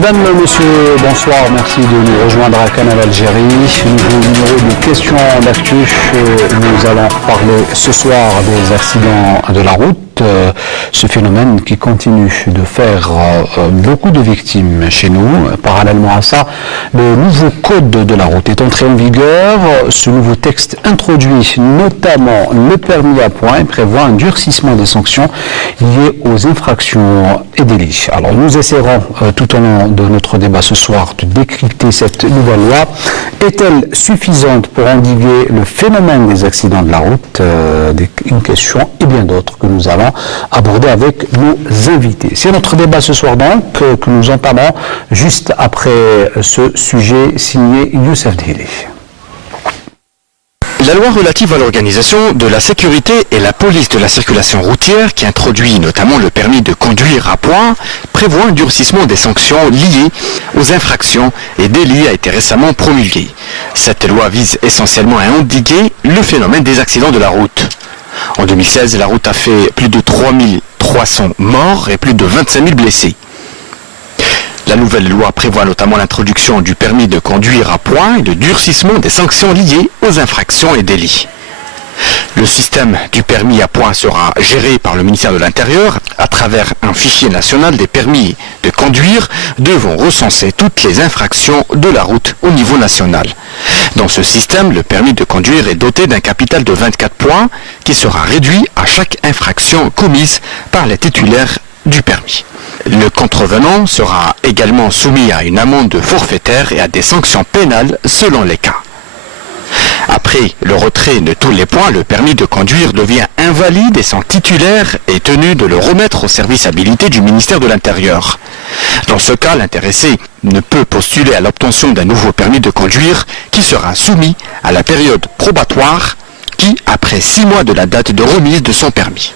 Madame, monsieur, bonsoir, merci de nous rejoindre à Canal Algérie. Nouveau numéro de questions d'actu. Nous allons parler ce soir des accidents de la route. Ce phénomène qui continue de faire beaucoup de victimes chez nous. Parallèlement à ça, le nouveau code de la route est entré en vigueur. Ce nouveau texte introduit notamment le permis à points et prévoit un durcissement des sanctions liées aux infractions et délits. Alors nous essaierons tout au long de notre débat ce soir de décrypter cette nouvelle loi. Est-elle suffisante pour endiguer le phénomène des accidents de la route? Une question et bien d'autres que nous allons aborder avec nos invités. C'est notre débat ce soir donc que nous entamons juste après ce sujet signé Youssef Dhili. La loi relative à l'organisation de la sécurité et la police de la circulation routière, qui introduit notamment le permis de conduire à points, prévoit un durcissement des sanctions liées aux infractions et délits a été récemment promulguée. Cette loi vise essentiellement à endiguer le phénomène des accidents de la route. En 2016, la route a fait plus de 3300 morts et plus de 25 000 blessés. La nouvelle loi prévoit notamment l'introduction du permis de conduire à points et le durcissement des sanctions liées aux infractions et délits. Le système du permis à points sera géré par le ministère de l'Intérieur à travers un fichier national des permis de conduire devant recenser toutes les infractions de la route au niveau national. Dans ce système, le permis de conduire est doté d'un capital de 24 points qui sera réduit à chaque infraction commise par les titulaires du permis. Le contrevenant sera également soumis à une amende forfaitaire et à des sanctions pénales selon les cas. Après le retrait de tous les points, le permis de conduire devient invalide et son titulaire est tenu de le remettre au service habilité du ministère de l'Intérieur. Dans ce cas, l'intéressé ne peut postuler à l'obtention d'un nouveau permis de conduire qui sera soumis à la période probatoire qui, après 6 mois de la date de remise de son permis.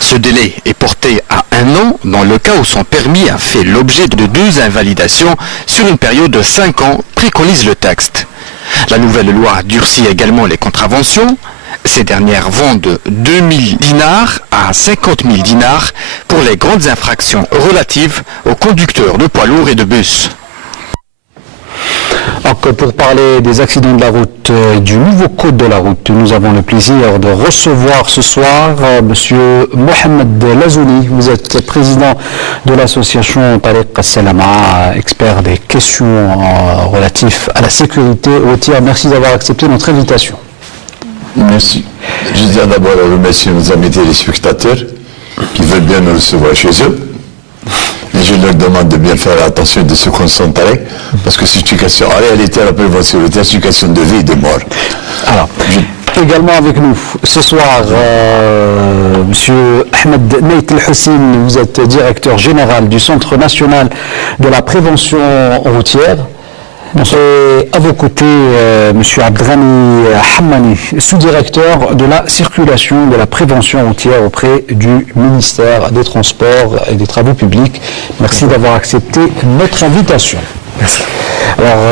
Ce délai est porté à 1 an dans le cas où son permis a fait l'objet de 2 invalidations sur une période de 5 ans, préconise le texte. La nouvelle loi durcit également les contraventions. Ces dernières vont de 2 000 dinars à 50 000 dinars pour les grandes infractions relatives aux conducteurs de poids lourds et de bus. Donc, pour parler des accidents de la route et du nouveau code de la route, nous avons le plaisir de recevoir ce soir Monsieur Mohamed Lazouni. Vous êtes président de l'association Tariq Salama, expert des questions relatives à la sécurité routière. Merci d'avoir accepté notre invitation. Merci. Je tiens d'abord à remercier nos amis téléspectateurs qui veulent bien nous recevoir chez eux. Et je leur demande de bien faire attention et de se concentrer, parce que c'est une question, en réalité, la prévention routière, c'est une question de vie et de mort. Alors, également avec nous ce soir, Monsieur Ahmed Neit El-Hussein, vous êtes directeur général du Centre national de la prévention routière. Et à vos côtés, Monsieur Abdrani Hammani, sous-directeur de la circulation de la prévention routière auprès du ministère des Transports et des Travaux publics. Merci d'avoir accepté notre invitation. Merci. Alors,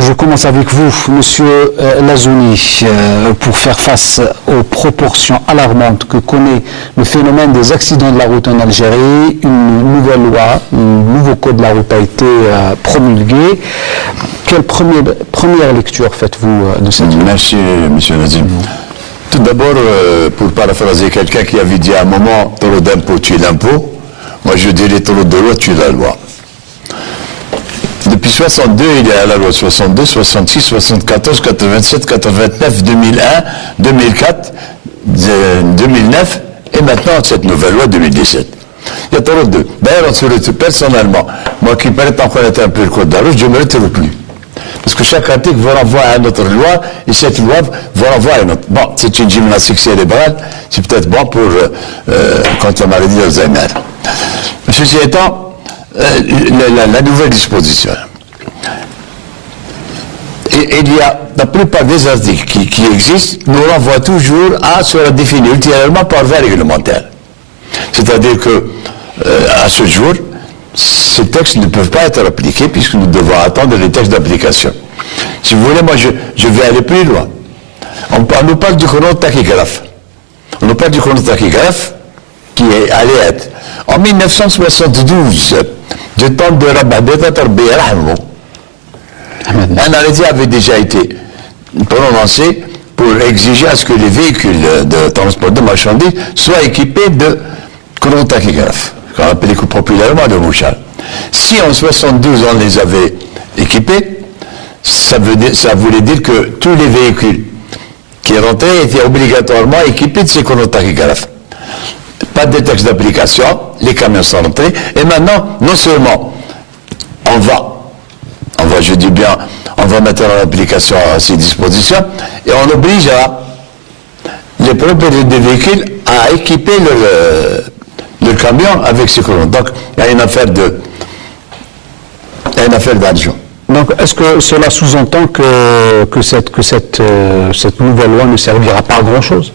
je commence avec vous, Monsieur Lazouni, pour faire face aux proportions alarmantes que connaît le phénomène des accidents de la route en Algérie. Une nouvelle loi, un nouveau code de la route a été promulgué. Quelle première lecture faites-vous de cette loi? Merci, Monsieur Nazim. Tout d'abord, pour paraphraser quelqu'un qui avait dit à un moment « trop d'impôts tue l'impôt », moi je dirais « trop de loi tue la loi ». Depuis 62, il y a la loi 62, 66, 74, 87, 89, 2001, 2004, 2009 et maintenant cette nouvelle loi 2017. Il y a trop de. D'ailleurs, personnellement, moi qui prétends connaître un peu le code de la route, je ne me retrouve plus. Parce que chaque article vous renvoie à une autre loi et cette loi vous renvoie à une autre. Bon, c'est une gymnastique cérébrale, c'est peut-être bon pour contre la maladie d'Alzheimer. Ceci étant, la nouvelle disposition. Et il y a la plupart des articles qui existent nous renvoient toujours à ce qu'on a défini ultérieurement par voie réglementaire. C'est-à-dire que à ce jour, ces textes ne peuvent pas être appliqués puisque nous devons attendre les textes d'application. Si vous voulez, moi je vais aller plus loin. On nous parle du chronotachygraphe. On nous parle du chronotachygraphe qui est allé être En 1972, du temps de Rabah Beta Tarbiya Rahmou, un arrêté avait déjà été prononcé pour exiger à ce que les véhicules de transport de marchandises soient équipés de chronotachygraphes, qu'on appelait populairement de mouchard. Si en 72 on les avait équipés, ça voulait dire que tous les véhicules qui rentraient étaient obligatoirement équipés de ces chronotachygraphes. Pas de texte d'application, les camions sont rentrés, et maintenant, non seulement on va, je dis bien, on va mettre en application ces dispositions, et on oblige les propriétaires des véhicules à équiper le camion avec ces colonnes. Donc, il y a une affaire d'argent. Donc, est-ce que cela sous-entend que cette nouvelle loi ne servira pas à grand-chose?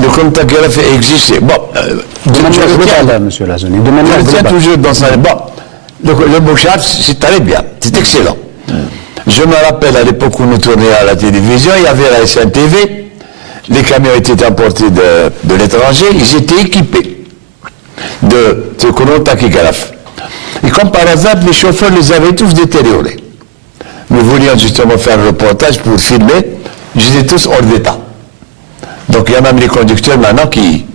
Le chronotachygraphe existait. Bon, de manière globale, M. Lazoni. De manière je tiens globale. toujours dans ça. Bon, le mouchard, c'est très bien, c'est excellent. Je me rappelle à l'époque où nous tournions à la télévision, il y avait la SNTV, les camions étaient importés de l'étranger, ils étaient équipés de ce chronotachygraphe. Et comme par hasard, les chauffeurs les avaient tous détériorés. Nous voulions justement faire un reportage pour filmer, ils étaient tous hors d'état. Donc il y a même les conducteurs maintenant qui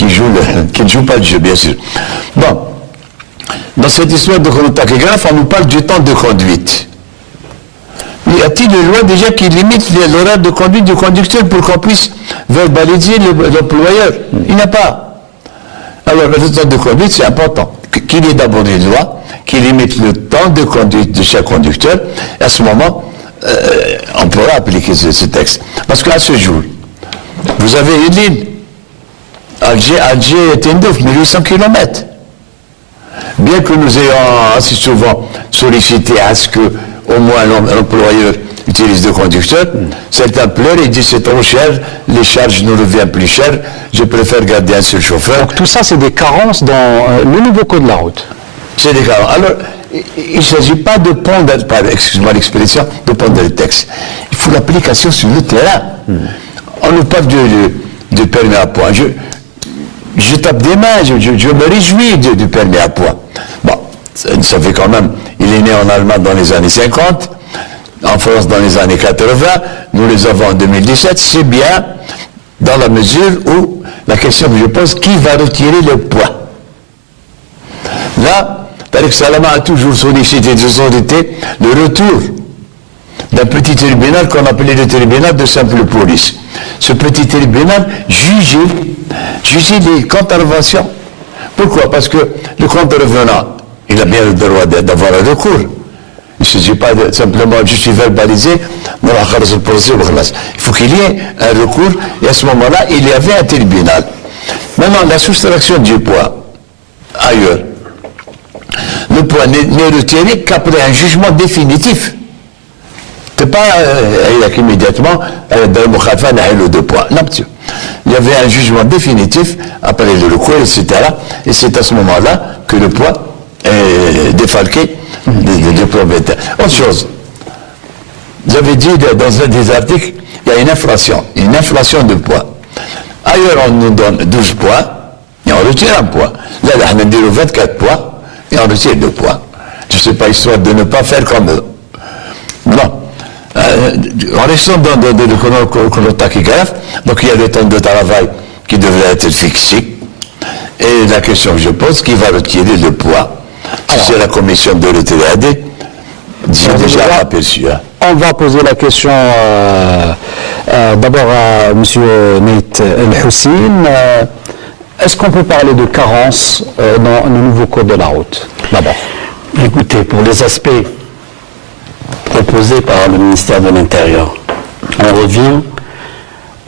ne jouent pas le jeu, bien sûr. Bon, dans cette histoire de chronotachygraphe, on nous parle du temps de conduite. Y a-t-il une loi déjà qui limite l'horaire de conduite du conducteur pour qu'on puisse verbaliser l'employeur? Il n'y a pas. Alors le temps de conduite, c'est important. Qu'il y ait d'abord une loi qui limite le temps de conduite de chaque conducteur. Et à ce moment, on pourra appliquer ce texte. Parce qu'à ce jour, vous avez une ligne, Alger-Tindouf, 1800 km. Bien que nous ayons assez souvent sollicité à ce que au moins l'employeur utilise des conducteurs, certains pleurent et disent c'est trop cher, les charges nous reviennent plus cher, je préfère garder un seul chauffeur. Donc tout ça, c'est des carences dans le nouveau code de la route. C'est des carences. Alors, il ne s'agit pas de pondre, excuse-moi l'expression, de pondre le texte. Il faut l'application sur le terrain. On nous parle de permis à points. Je tape des mains, je me réjouis du permis à points. Bon, ça fait quand même, il est né en Allemagne dans les années 50, en France dans les années 80, nous les avons en 2017, c'est bien dans la mesure où la question que je pose, qui va retirer le poids? Là, Tariq Salama a toujours sollicité des autorités le retour d'un petit tribunal qu'on appelait le tribunal de simple police. Ce petit tribunal jugeait les contraventions. Pourquoi? Parce que le contrevenant, il a bien le droit d'avoir un recours. Il ne s'agit pas de simplement juste verbaliser dans la khalas al-procès. Il faut qu'il y ait un recours, et à ce moment-là, il y avait un tribunal. Maintenant, la soustraction du poids ailleurs, le poids n'est retiré qu'après un jugement définitif. Ce n'est pas immédiatement dans le Mokhafa le de poids. Non, monsieur. Il y avait un jugement définitif après le recours, etc. Et c'est à ce moment-là que le poids est défalqué des propriétaires. Autre chose, j'avais dit dans un des articles, il y a une inflation de poids. Ailleurs, on nous donne 12 poids et on retire un poids. Là, on a dit 24 poids et on retire 2 poids. Je ne sais pas, histoire de ne pas faire comme eux. Non. En restant dans le chronotachygraphe, donc il y a le temps de travail qui devrait être fixé. Et la question que je pose, qui va retirer le poids? C'est la commission de l'ETAD, j'ai déjà aperçu. On va poser la question d'abord à M. Neit El-Hussein. Est-ce qu'on peut parler de carence dans le nouveau code de la route? D'abord. Écoutez, pour les aspects proposés par le ministère de l'Intérieur, on revient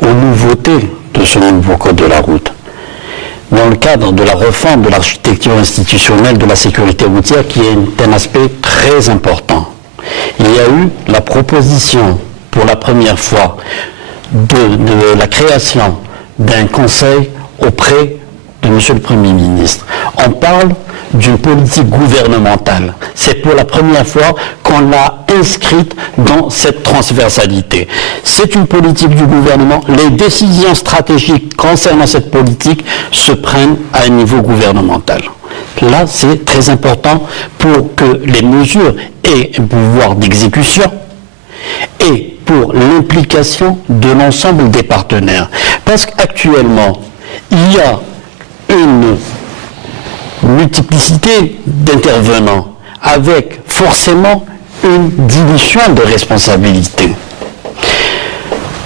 aux nouveautés de ce nouveau code de la route. Dans le cadre de la refonte de l'architecture institutionnelle de la sécurité routière, qui est un aspect très important, il y a eu la proposition pour la première fois de la création d'un conseil auprès de M. le Premier ministre. On parle d'une politique gouvernementale. C'est pour la première fois qu'on l'a inscrite dans cette transversalité. C'est une politique du gouvernement. Les décisions stratégiques concernant cette politique se prennent à un niveau gouvernemental. Là, c'est très important pour que les mesures aient un pouvoir d'exécution et pour l'implication de l'ensemble des partenaires. Parce qu'actuellement, il y a une multiplicité d'intervenants avec forcément une dilution de responsabilités.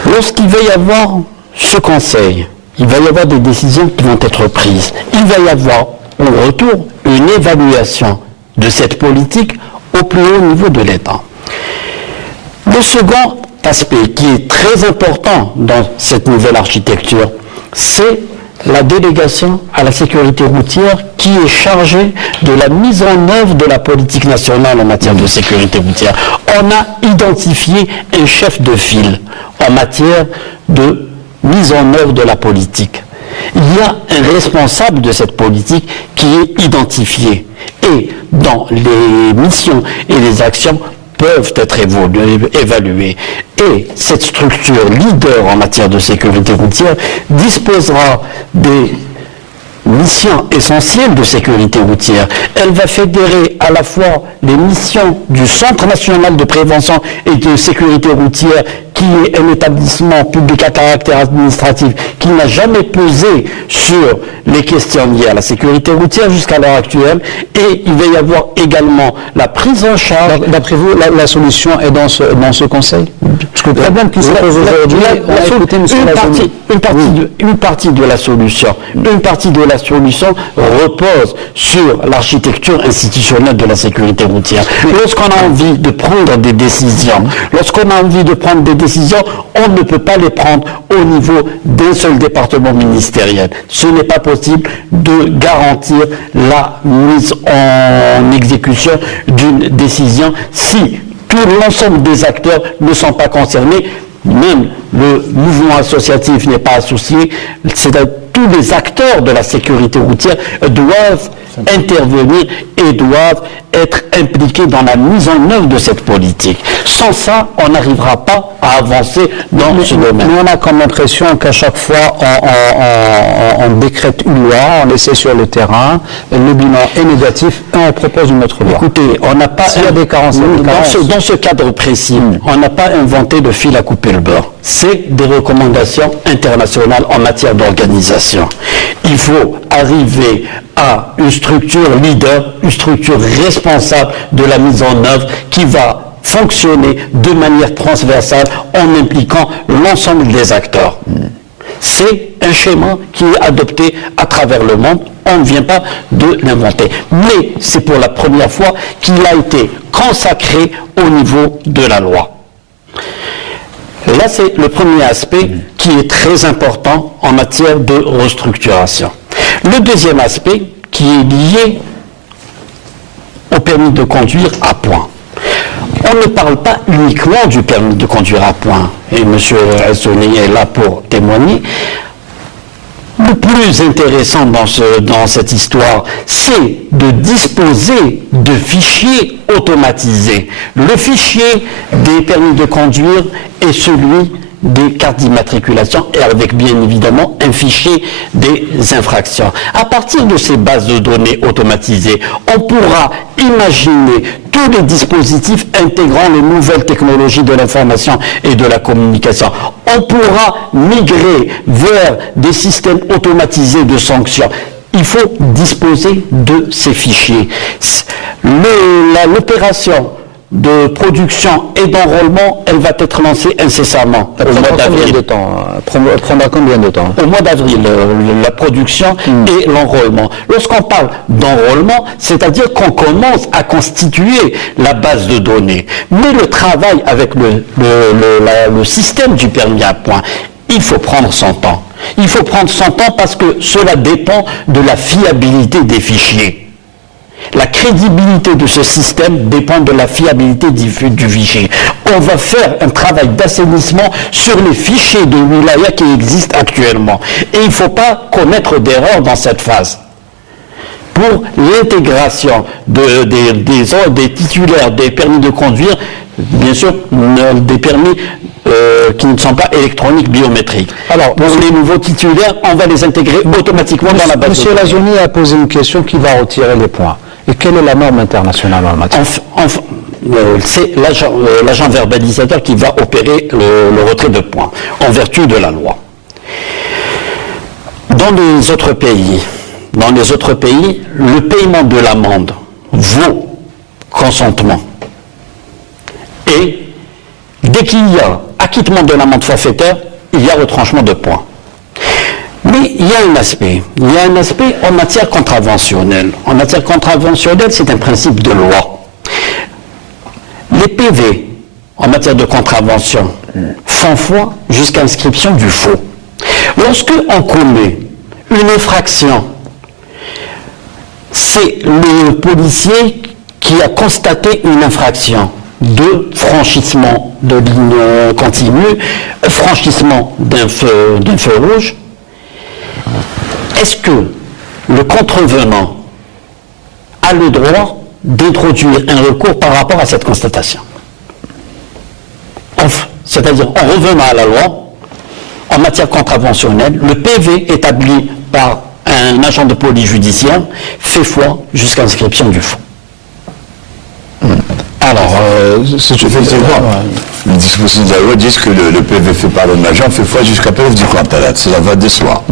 Lorsqu'il va y avoir ce conseil, il va y avoir des décisions qui vont être prises. Il va y avoir au retour une évaluation de cette politique au plus haut niveau de l'État. Le second aspect qui est très important dans cette nouvelle architecture, c'est la délégation à la sécurité routière qui est chargée de la mise en œuvre de la politique nationale en matière de sécurité routière. On a identifié un chef de file en matière de mise en œuvre de la politique. Il y a un responsable de cette politique qui est identifié. Et dans les missions et les actions peuvent être évaluées. Et cette structure leader en matière de sécurité routière disposera des missions essentielles de sécurité routière. Elle va fédérer à la fois les missions du Centre national de prévention et de sécurité routière, qui est un établissement public à caractère administratif qui n'a jamais pesé sur les questions liées à la sécurité routière jusqu'à l'heure actuelle, et il va y avoir également la prise en charge. D'après vous, la solution est dans ce conseil? Parce que le problème qui se pose aujourd'hui, une partie de la solution repose sur l'architecture institutionnelle de la sécurité routière. Lorsqu'on a envie de prendre des décisions, on ne peut pas les prendre au niveau d'un seul département ministériel. Ce n'est pas possible de garantir la mise en exécution d'une décision si tout l'ensemble des acteurs ne sont pas concernés. Même le mouvement associatif n'est pas associé. C'est-à-dire tous les acteurs de la sécurité routière doivent intervenir et doivent être impliqués dans la mise en œuvre de cette politique. Sans ça, on n'arrivera pas à avancer dans ce domaine. Mais on a comme l'impression qu'à chaque fois, on décrète une loi, on essaie sur le terrain, le bilan est négatif et on propose une autre loi. Écoutez, on n'a pas... S'il y a des carences, dans ce cadre précis, on n'a pas inventé de fil à couper le beurre. C'est des recommandations internationales en matière d'organisation. Il faut arriver à une structure leader, une structure responsable de la mise en œuvre qui va fonctionner de manière transversale en impliquant l'ensemble des acteurs. C'est un schéma qui est adopté à travers le monde. On ne vient pas de l'inventer. Mais c'est pour la première fois qu'il a été consacré au niveau de la loi. Là, c'est le premier aspect qui est très important en matière de restructuration. Le deuxième aspect qui est lié au permis de conduire à point. On ne parle pas uniquement du permis de conduire à point, et M. Elsoni est là pour témoigner. Le plus intéressant dans cette histoire, c'est de disposer de fichiers automatisés. Le fichier des permis de conduire est celui des cartes d'immatriculation et avec bien évidemment un fichier des infractions. À partir de ces bases de données automatisées, on pourra imaginer tous les dispositifs intégrant les nouvelles technologies de l'information et de la communication. On pourra migrer vers des systèmes automatisés de sanctions. Il faut disposer de ces fichiers. L'opération de production et d'enrôlement, elle va être lancée incessamment au mois d'avril. Prendra combien de temps? Au mois d'avril, la production et l'enrôlement. Lorsqu'on parle d'enrôlement, c'est-à-dire qu'on commence à constituer la base de données. Mais le travail avec le système du permis à point, il faut prendre son temps. Il faut prendre son temps parce que cela dépend de la fiabilité des fichiers. La crédibilité de ce système dépend de la fiabilité du fichier. On va faire un travail d'assainissement sur les fichiers de wilaya qui existent actuellement. Et il ne faut pas commettre d'erreur dans cette phase. Pour l'intégration des titulaires des permis de conduire, bien sûr, des permis qui ne sont pas électroniques biométriques. Alors, pour les nouveaux titulaires, on va les intégrer automatiquement dans la base. Monsieur Lajouni a posé une question qui va retirer les points. Et quelle est la norme internationale en matière? C'est l'agent verbalisateur qui va opérer le retrait de points, en vertu de la loi. Dans les autres pays, le paiement de l'amende vaut consentement. Et dès qu'il y a acquittement de l'amende forfaitaire, il y a retranchement de points. Mais il y a un aspect en matière contraventionnelle. En matière contraventionnelle, c'est un principe de loi. Les PV, en matière de contravention, font foi jusqu'à inscription du faux. Lorsque on commet une infraction, c'est le policier qui a constaté une infraction de franchissement de ligne continue, franchissement d'un feu rouge. Est-ce que le contrevenant a le droit d'introduire un recours par rapport à cette constatation? C'est-à-dire, en revenant à la loi, en matière contraventionnelle, le PV établi par un agent de police judiciaire fait foi jusqu'à inscription du faux. Alors, effectivement, les dispositions de la loi disent que le PV fait par un agent fait foi jusqu'à preuve du contraire. C'est la va de soi.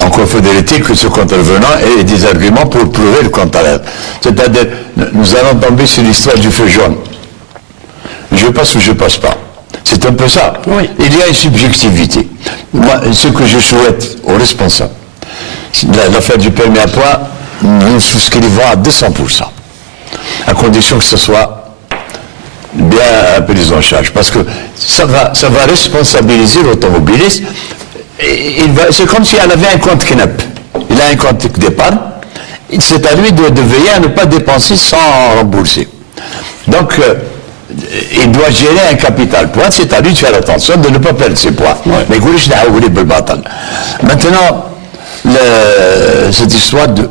Encore faut-il que ce contrevenant ait des arguments pour prouver le contraire. C'est-à-dire, nous allons tomber sur l'histoire du feu jaune. Je passe ou je passe pas. C'est un peu ça. Oui. Il y a une subjectivité. Moi, ce que je souhaite aux responsables, l'affaire du permis à points, nous souscrivons à 200%. À condition que ce soit bien pris en charge. Parce que ça va responsabiliser l'automobiliste. C'est comme s'il avait un compte KNEP. Il a un compte d'épargne. C'est à lui de veiller à ne pas dépenser sans rembourser. Donc, il doit gérer un capital point. C'est à lui de faire attention de ne pas perdre ses points. Mais maintenant, cette histoire de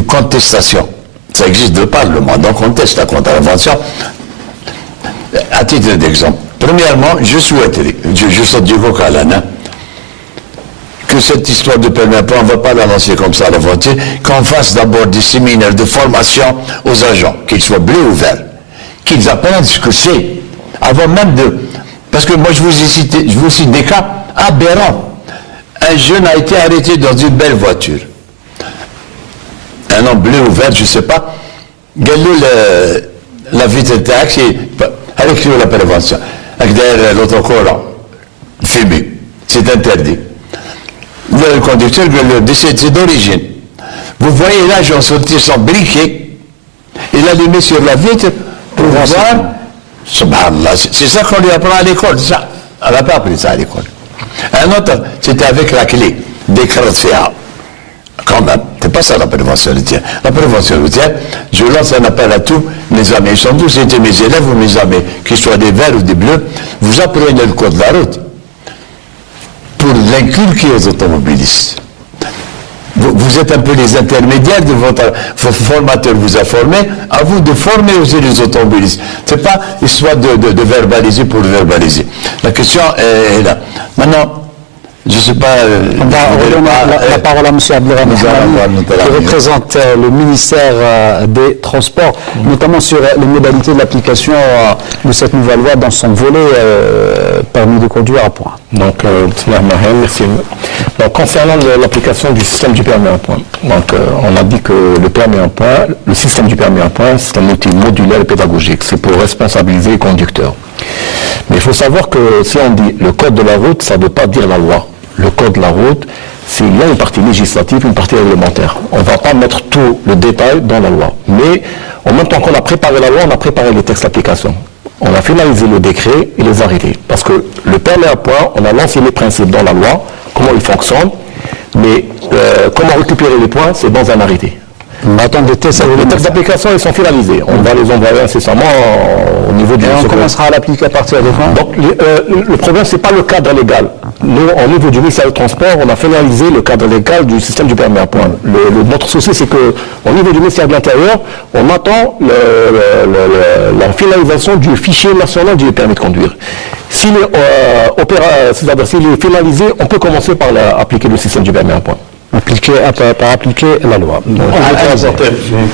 contestation. Ça existe de Parlement, donc on teste la contravention. À titre d'exemple, premièrement, je souhaiterais, je souhaite Diego Calana, que cette histoire de permis à point, on ne va pas la lancer comme ça à la voiture, qu'on fasse d'abord des séminaires de formation aux agents, qu'ils soient bleus ou verts, qu'ils apprennent ce que c'est, avant même de... Parce que moi je vous cite des cas aberrants. Un jeune a été arrêté dans une belle voiture. Un homme bleu ou vert, je ne sais pas, galou la vitre de taxi, avec lui la prévention, avec derrière l'autocollant, fumé, c'est interdit. Le conducteur, c'est d'origine. Vous voyez là, j'en sorti son briquet, il a allumé sur la vitre pour voir, c'est ça qu'on lui apprend à l'école, ça. On n'a pas appris ça à l'école. Un autre, c'était avec la clé, des carottes féales. Quand même, c'est pas ça la prévention routière. La prévention routière, je lance un appel à tous mes amis, ils sont tous c'était mes élèves ou mes amis, qu'ils soient des verts ou des bleus, vous apprenez le code de la route pour l'inculquer aux automobilistes. Vous êtes un peu les intermédiaires de votre formateur vous a formé, à vous de former aussi les automobilistes. C'est pas histoire de verbaliser pour verbaliser. La question est là. Maintenant, je ne sais pas... On va redonner la parole à M. Abdelrahman qui représente le ministère des Transports, notamment sur les modalités de l'application de cette nouvelle loi dans son volet permis de conduire à point. Donc, merci. Donc, concernant l'application du système du permis à point, donc, on a dit que le système du permis à point, c'est un outil modulaire et pédagogique. C'est pour responsabiliser les conducteurs. Mais il faut savoir que si on dit le code de la route, ça ne veut pas dire la loi. Le code de la route, il y a une partie législative, une partie réglementaire. On ne va pas mettre tout le détail dans la loi. Mais en même temps qu'on a préparé la loi, on a préparé les textes d'application. On a finalisé le décret et les arrêtés. Parce que le permis à point, on a lancé les principes dans la loi, comment il fonctionne, mais comment récupérer les points, c'est dans un arrêté. On attend des tests. Les textes d'application, ils sont finalisés. On va les envoyer incessamment au niveau du... Et on commencera à l'appliquer à partir de quand? Donc, le problème, c'est pas le cadre légal. Nous, au niveau du ministère du Transport, on a finalisé le cadre légal du système du permis à point. Notre souci, c'est que, au niveau du ministère de l'Intérieur, on attend la finalisation du fichier national du permis de conduire. S'il est finalisé, on peut commencer par appliquer le système du permis à point. Par appliquer la loi. On va apporter une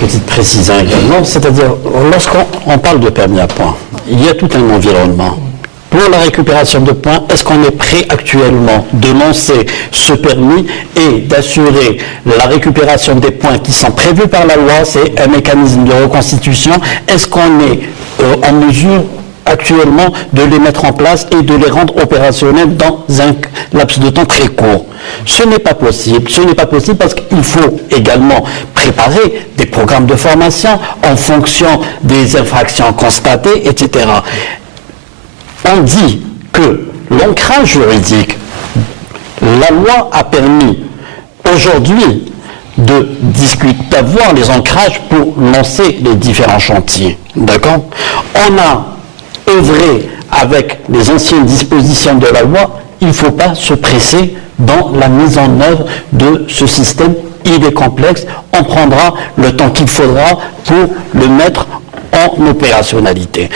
petite précision également, c'est-à-dire lorsqu'on parle de permis à point, il y a tout un environnement. Pour la récupération de points, est-ce qu'on est prêt actuellement de lancer ce permis et d'assurer la récupération des points qui sont prévus par la loi, c'est un mécanisme de reconstitution, est-ce qu'on est en mesure actuellement de les mettre en place et de les rendre opérationnels dans un laps de temps très court. Ce n'est pas possible. Ce n'est pas possible parce qu'il faut également préparer des programmes de formation en fonction des infractions constatées, etc. On dit que l'ancrage juridique, la loi a permis aujourd'hui de discuter, d'avoir les ancrages pour lancer les différents chantiers. D'accord ? On a œuvrer avec les anciennes dispositions de la loi, il ne faut pas se presser dans la mise en œuvre de ce système. Il est complexe, on prendra le temps qu'il faudra pour le mettre en opérationnalité.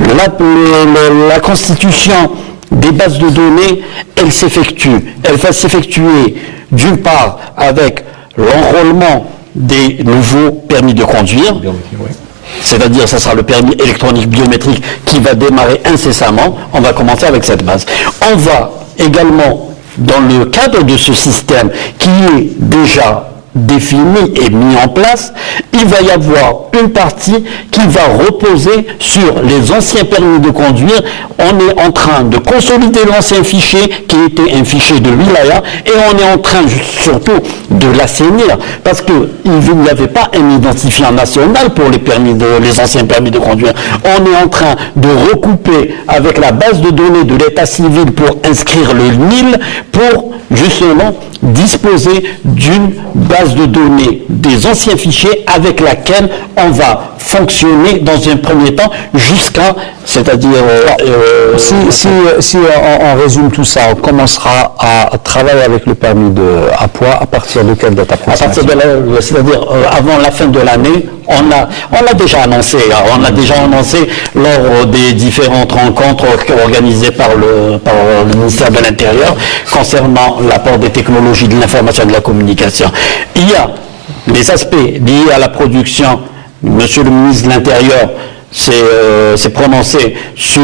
La constitution des bases de données, elle va s'effectuer d'une part avec l'enrôlement des nouveaux permis de conduire, c'est-à-dire ça sera le permis électronique biométrique qui va démarrer incessamment. On va commencer avec cette base. On va également, dans le cadre de ce système qui est déjà défini et mis en place, il va y avoir une partie qui va reposer sur les anciens permis de conduire. On est en train de consolider l'ancien fichier qui était un fichier de wilaya et on est en train surtout de l'assainir parce qu'il n'y avait pas un identifiant national pour les anciens permis de conduire. On est en train de recouper avec la base de données de l'état civil pour inscrire le NIL pour justement disposer d'une base de données des anciens fichiers avec laquelle on va fonctionner dans un premier temps jusqu'à, c'est-à-dire... Si on résume tout ça, on commencera à travailler avec le permis à poids à partir de quelle date approximative? C'est-à-dire avant la fin de l'année, on l'a déjà annoncé. On l'a déjà annoncé lors des différentes rencontres organisées par le ministère de l'Intérieur concernant l'apport des technologies de l'information et de la communication. Il y a les aspects liés à la production. Monsieur le ministre de l'Intérieur s'est prononcé sur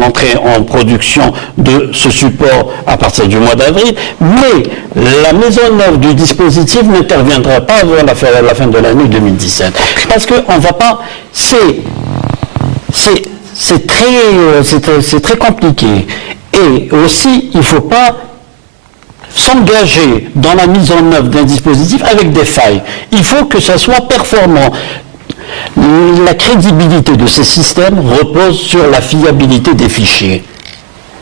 l'entrée en production de ce support à partir du mois d'avril, mais la mise en œuvre du dispositif n'interviendra pas avant la fin de l'année 2017. Parce qu'on ne va pas... C'est très compliqué. Et aussi, il ne faut pas s'engager dans la mise en œuvre d'un dispositif avec des failles. Il faut que ça soit performant. La crédibilité de ces systèmes repose sur la fiabilité des fichiers.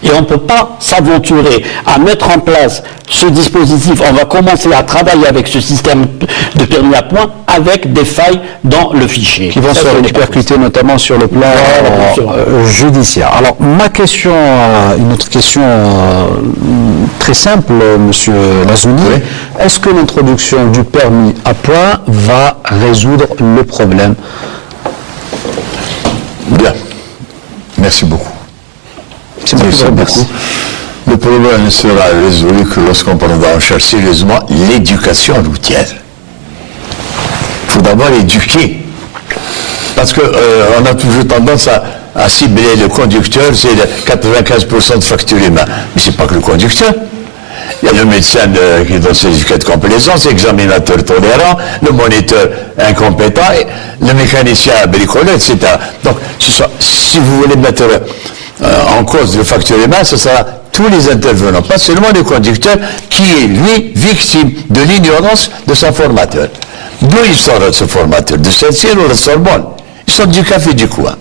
Et on ne peut pas s'aventurer à mettre en place ce dispositif. On va commencer à travailler avec ce système de permis à points avec des failles dans le fichier. Qui vont se répercuter notamment sur le plan judiciaire. Alors, ma question, une autre question très simple, Monsieur Lazouni. Oui. Est-ce que l'introduction du permis à points va résoudre le problème? Bien. Merci beaucoup. Merci. Le problème ne sera résolu que lorsqu'on va en chercher sérieusement l'éducation routière. Il faut d'abord éduquer. Parce qu'on a toujours tendance à cibler le conducteur, c'est 95% de facture humaine. Mais ce n'est pas que le conducteur. Il y a le médecin qui donne ses certificats de complaisance, l'examinateur tolérant, le moniteur incompétent, le mécanicien bricoleur, etc. Donc, si vous voulez mettre en cause le facteur humain, ce sera tous les intervenants, pas seulement le conducteur qui est, lui, victime de l'ignorance de son formateur. D'où il sort ce formateur? De Saint-Cyr ou de Sorbonne? Il sort du café du coin.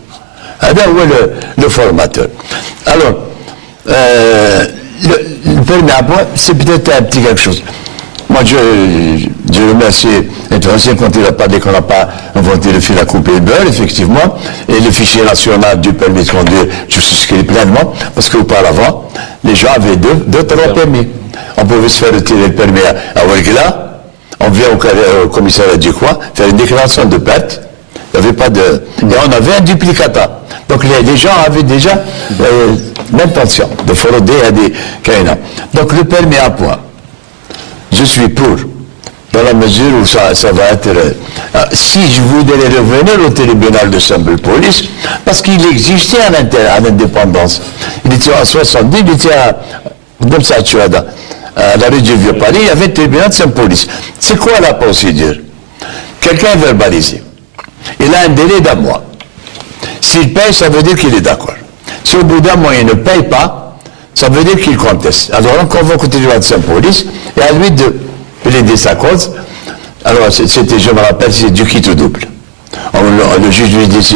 Alors, où est le formateur? Alors, le permis à point, c'est peut-être un petit quelque chose. Moi, je remercie l'intervention quand il a parlé qu'on n'a pas inventé le fil à couper le beurre, effectivement, et le fichier national du permis de conduire, je souscris pleinement, parce qu'auparavant, les gens avaient deux, trois permis. On pouvait se faire retirer le permis à Ouergla, on vient au commissariat du coin, faire une déclaration de perte, il n'y avait pas de... Et on avait un duplicata. Donc les gens avaient déjà l'intention de frauder à des canins. Donc le permis à point. Je suis pour, dans la mesure où ça va être... si je voudrais revenir au tribunal de simple police, parce qu'il existait à l'indépendance. Il était en 70, il était à la rue du Vieux-Paris, il y avait le tribunal de simple police. C'est quoi la procédure? Quelqu'un est verbalisé. Il a un délai d'un mois. S'il paye, ça veut dire qu'il est d'accord. Si au bout d'un mois, il ne paye pas, ça veut dire qu'il conteste. Alors on convoque au tribunal de simple police, et à lui de plaider sa cause. Alors c'était, je me rappelle, c'est du quitte au double. Le juge lui dit,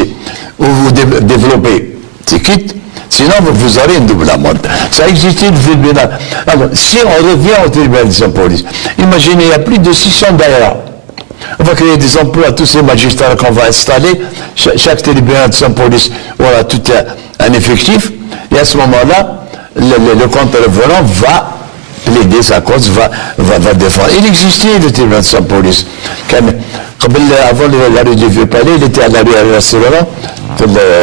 ou vous développez, c'est quitte, sinon vous aurez une double amende. Ça existait le tribunal. Alors, si on revient au tribunal de simple police, imaginez, il y a plus de 600 d'ailleurs. On va créer des emplois à tous ces magistrats qu'on va installer. Chaque tribunal de simple police aura tout un effectif. Et à ce moment-là, le contre-revenant va plaider sa cause, va défendre. Il existait le tribunal de simple police. Avant la rue du Vieux-Palais, il était à la rue Arrasserona,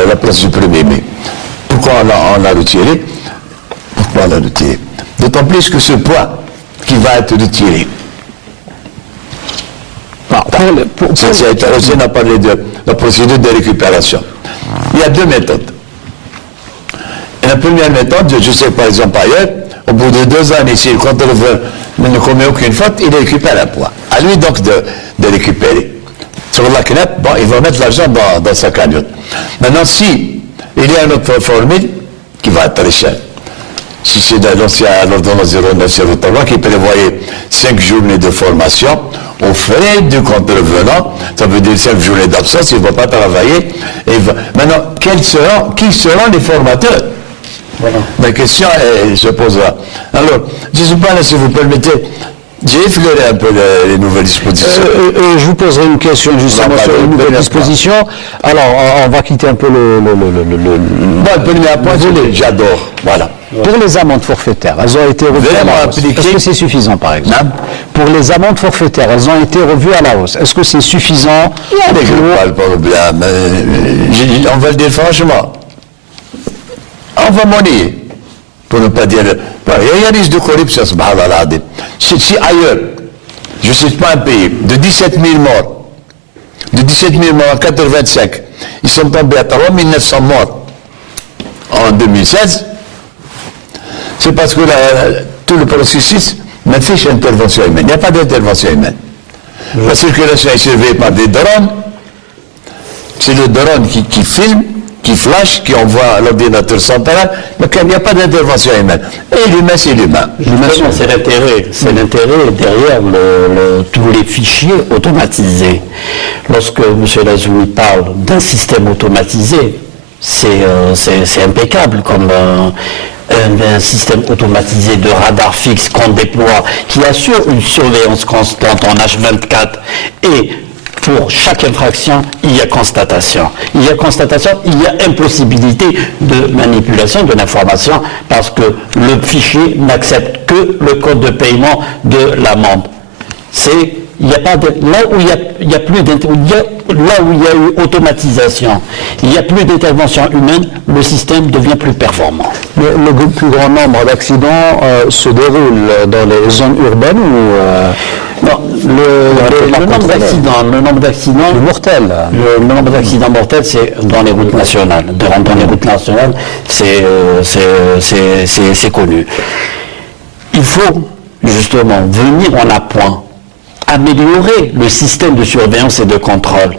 la place du 1er mai. Pourquoi on l'a retiré? Pourquoi on l'a retiré? D'autant plus que ce poids qui va être retiré. On a parlé de la procédure de récupération. Il y a deux méthodes. Et la première méthode, je sais par exemple ailleurs, au bout de 2 ans, si le contre-revenant ne commet aucune faute, il récupère un poids. À lui donc de récupérer. Sur la CNEP, bon, il va mettre l'argent dans sa cagnotte. Maintenant, si il y a une autre formule qui va être très chère, si c'est dans l'ancien ordonnance 0903 qui prévoyait 5 journées de formation aux frais du contrevenant, ça veut dire 5 journées d'absence, il ne va pas travailler. Maintenant, qui seront les formateurs? Voilà. La question se posera. Alors, je ne sais pas, si vous permettez, j'ai effleuré un peu les nouvelles dispositions. Je vous poserai une question justement sur les nouvelles dispositions. Alors, on va quitter un peu le permis à point, j'adore. Voilà. Pour les amendes forfaitaires, elles ont été revues à la hausse. Est-ce que c'est suffisant, par exemple? Pour les amendes forfaitaires, elles ont été revues à la hausse. Est-ce que c'est suffisant? Il n'y a pas le problème. On va le dire franchement. On va monnayer. Pour ne pas dire... Il y a risque de corruption, subhanallah. Si ailleurs, je ne cite pas un pays, de 17 000 morts, en 1985, ils sont tombés à 3 900 morts en 2016, c'est parce que tout le processus n'a fait intervention humaine. Il n'y a pas d'intervention humaine. La circulation est surveillée par des drones. C'est le drone qui filme, qui flash, qui envoie à l'ordinateur central, mais il n'y a pas d'intervention humaine. Et l'humain, c'est l'humain. C'est l'intérêt derrière tous les fichiers automatisés. Lorsque M. Lazoumi parle d'un système automatisé, c'est impeccable comme un système automatisé de radar fixe qu'on déploie, qui assure une surveillance constante en H24 et pour chaque infraction, il y a constatation. Il y a constatation, il y a impossibilité de manipulation de l'information parce que le fichier n'accepte que le code de paiement de l'amende. Il n'y a pas de, là où il y a plus là où il y a eu automatisation, il n'y a plus d'intervention humaine, le système devient plus performant. Le plus grand nombre d'accidents se déroule dans les zones urbaines ou non, le nombre d'accidents mortels. Le nombre d'accidents mortels, c'est dans les routes nationales. Dans les routes nationales, c'est connu. Il faut justement venir en appoint, améliorer le système de surveillance et de contrôle,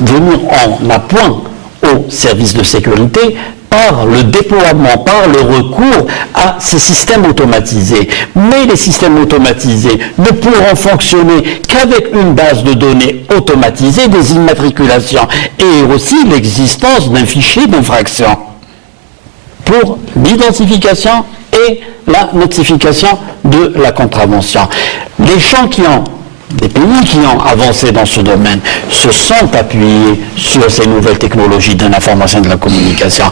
venir en appoint aux services de sécurité par le déploiement, par le recours à ces systèmes automatisés. Mais les systèmes automatisés ne pourront fonctionner qu'avec une base de données automatisée des immatriculations et aussi l'existence d'un fichier d'infraction pour l'identification et la notification de la contravention. Les pays qui ont avancé dans ce domaine se sont appuyés sur ces nouvelles technologies de l'information et de la communication.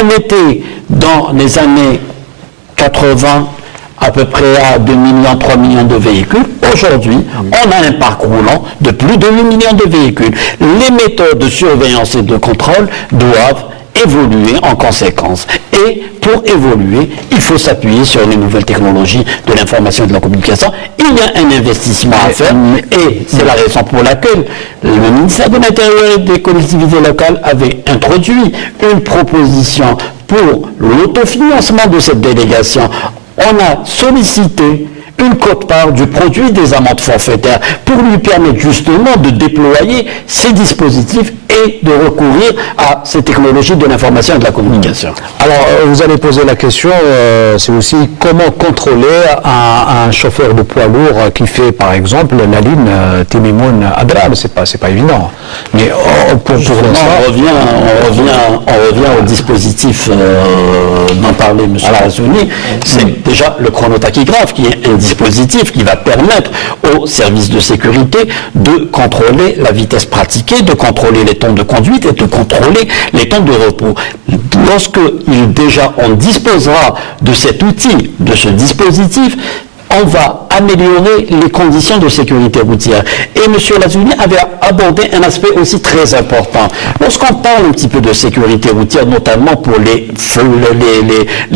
On était dans les années 80 à peu près à 2 millions, 3 millions de véhicules. Aujourd'hui, on a un parc roulant de plus de 8 millions de véhicules. Les méthodes de surveillance et de contrôle doivent évoluer en conséquence. Et pour évoluer, il faut s'appuyer sur les nouvelles technologies de l'information et de la communication. Il y a un investissement à faire et c'est la raison pour laquelle le ministère de l'Intérieur et des collectivités locales avait introduit une proposition pour l'autofinancement de cette délégation. On a sollicité une quote-part du produit des amendes forfaitaires pour lui permettre justement de déployer ces dispositifs et de recourir à ces technologies de l'information et de la communication. Alors, vous allez poser la question, c'est aussi comment contrôler un chauffeur de poids lourd qui fait, par exemple, la ligne Timimoun-Adral. C'est pas évident. Mais pour l'instant, on revient au dispositif dont parlait M. Razouni. C'est déjà le chronotachygraphe qui est un dispositif qui va permettre aux services de sécurité de contrôler la vitesse pratiquée, de contrôler les temps de conduite et de contrôler les temps de repos. Lorsque on disposera de cet outil, de ce dispositif, on va améliorer les conditions de sécurité routière. Et M. Lazouni avait abordé un aspect aussi très important. Lorsqu'on parle un petit peu de sécurité routière, notamment pour les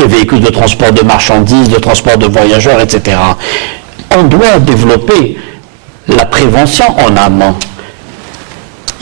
véhicules de transport de marchandises, de transport de voyageurs, etc., on doit développer la prévention en amont.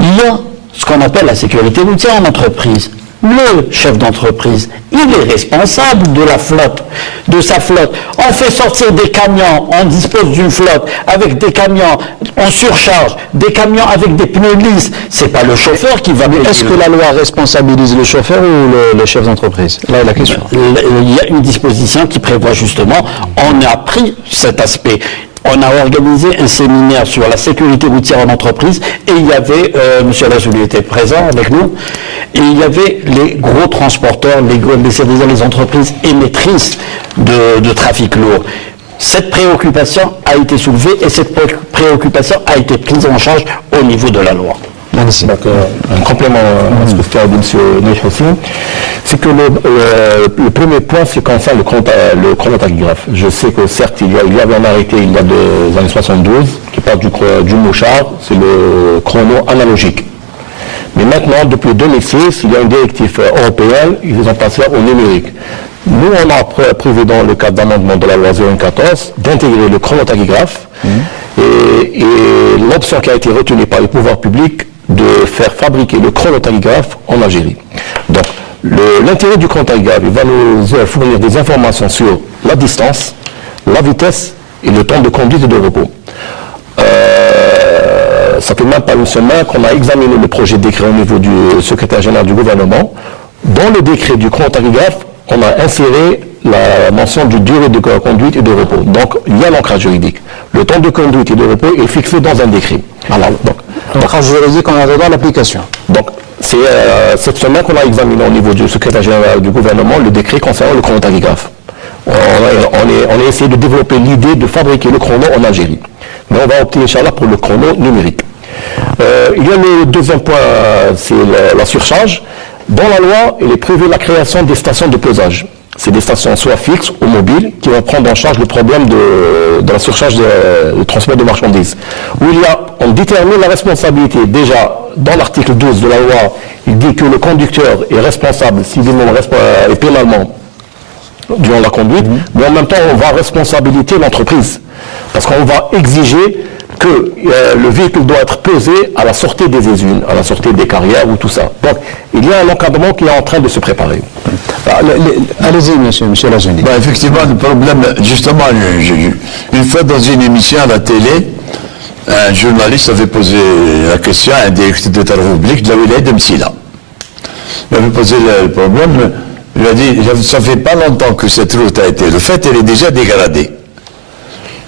Il y a ce qu'on appelle la sécurité routière en entreprise. Le chef d'entreprise, il est responsable de la flotte, de sa flotte. On fait sortir des camions, on dispose d'une flotte avec des camions en surcharge, des camions avec des pneus lisses. C'est pas le chauffeur qui va... Est-ce que la loi responsabilise le chauffeur ou le chef d'entreprise? Là est la question. Il y a une disposition qui prévoit justement, on a pris cet aspect. On a organisé un séminaire sur la sécurité routière en entreprise et il y avait, M. Lazouli était présent avec nous, et il y avait les gros transporteurs, les entreprises émettrices de trafic lourd. Cette préoccupation a été soulevée et cette préoccupation a été prise en charge au niveau de la loi. Donc, un complément à ce que tu as dit, M. Neich aussi, c'est que le premier point, c'est concerne le chronotachygraphe. Je sais que certes, il y avait un arrêté il y a des années 72 qui parle du mouchard, c'est le chrono analogique. Mais maintenant, depuis 2006, il y a une directive européenne, ils ont passé au numérique. Nous, on a approuvé dans le cadre d'amendement de la loi 014 d'intégrer le chronotachygraphe et l'option qui a été retenue par les pouvoirs publics de faire fabriquer le chronotachygraphe en Algérie. Donc, l'intérêt du chronotachygraphe, il va nous fournir des informations sur la distance, la vitesse et le temps de conduite et de repos. Ça fait même pas une semaine qu'on a examiné le projet de décret au niveau du secrétaire général du gouvernement. Dans le décret du chronotachygraphe, on a inséré la mention du durée de conduite et de repos. Donc, il y a l'ancrage juridique. Le temps de conduite et de repos est fixé dans un décret. Alors, l'ancrage juridique en attendant l'application. Donc, c'est cette semaine qu'on a examiné au niveau du secrétaire général du gouvernement le décret concernant le chronotachygraphe. On a essayé de développer l'idée de fabriquer le chrono en Algérie. Mais on va opter, Inch'Allah, pour le chrono numérique. Il y a le deuxième point, c'est la surcharge. Dans la loi, il est prévu la création des stations de pesage. C'est des stations soit fixes ou mobiles qui vont prendre en charge le problème de la surcharge de transport de marchandises. Où on détermine la responsabilité. Déjà, dans l'article 12 de la loi, il dit que le conducteur est responsable civilement et pénalement durant la conduite, mais en même temps, on va responsabiliser l'entreprise. Parce qu'on va exiger que le véhicule doit être pesé à la sortie des usines, à la sortie des carrières ou tout ça. Donc, il y a un encadrement qui est en train de se préparer. Allez-y, monsieur Lazouni. Effectivement, le problème, justement, une fois dans une émission à la télé, un journaliste avait posé la question à un directeur de travaux publics de la wilaya de Msila. Il avait posé le problème, il a dit, ça fait pas longtemps que cette route a été refaite, elle est déjà dégradée.